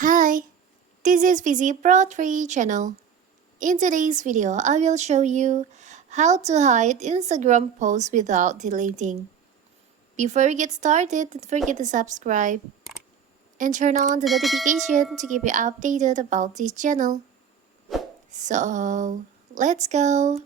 Hi, this is Fizzy Pro 3 channel. In today's video, I will show you how to hide Instagram posts without deleting. Before we get started, don't forget to subscribe and turn on the notification to keep you updated about this channel. So, let's go!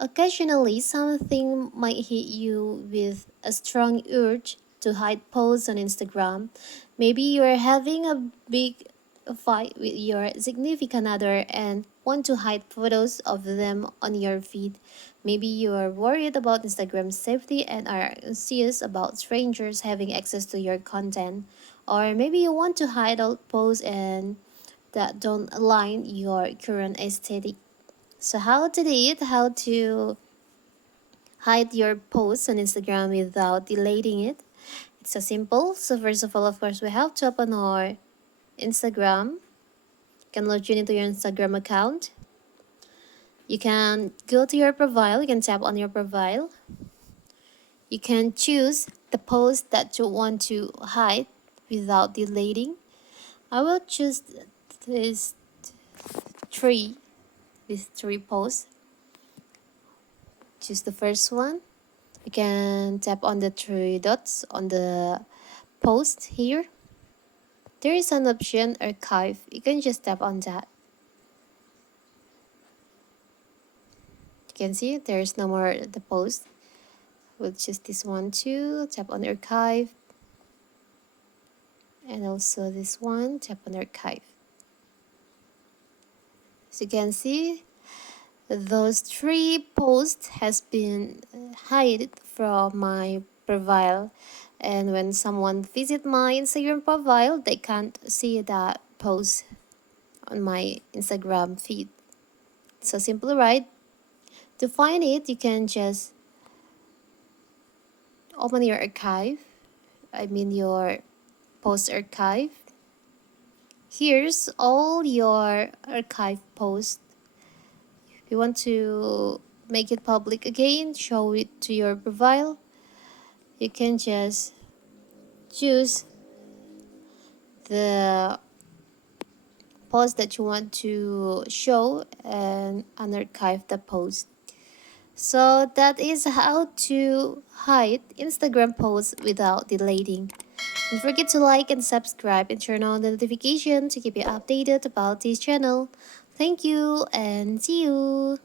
Occasionally, something might hit you with a strong urge to hide posts on Instagram. Maybe you're having a big fight with your significant other and want to hide photos of them on your feed. Maybe you are worried about Instagram's safety and are anxious about strangers having access to your content. Or maybe you want to hide all posts and that don't align your current aesthetic. So how to do it? How to hide your posts on Instagram without deleting it? It's so simple. So first of all, of course, we have to open our Instagram. You can log in into your Instagram account. You can go to your profile. You can tap on your profile. You can choose the post that you want to hide without deleting. I will choose this three, these three posts. Choose the first one. You can tap on the three dots on the post here. There is an option archive. You can just tap on that. You can see there's no more the post. We'll choose this one too. Tap on archive. And also this one, tap on archive. As you can see, those three posts has been hid from my profile, and when someone visit my Instagram profile, they can't see that post on my Instagram feed. So simple, right? To find it, you can just open your archive. I mean your post archive. Here's all your archive posts. If you want to make it public again, show it to your profile, you can just choose the post that you want to show and unarchive the post. So that is how to hide Instagram posts without deleting. Don't forget to like and subscribe and turn on the notification to keep you updated about this channel. Thank you and see you!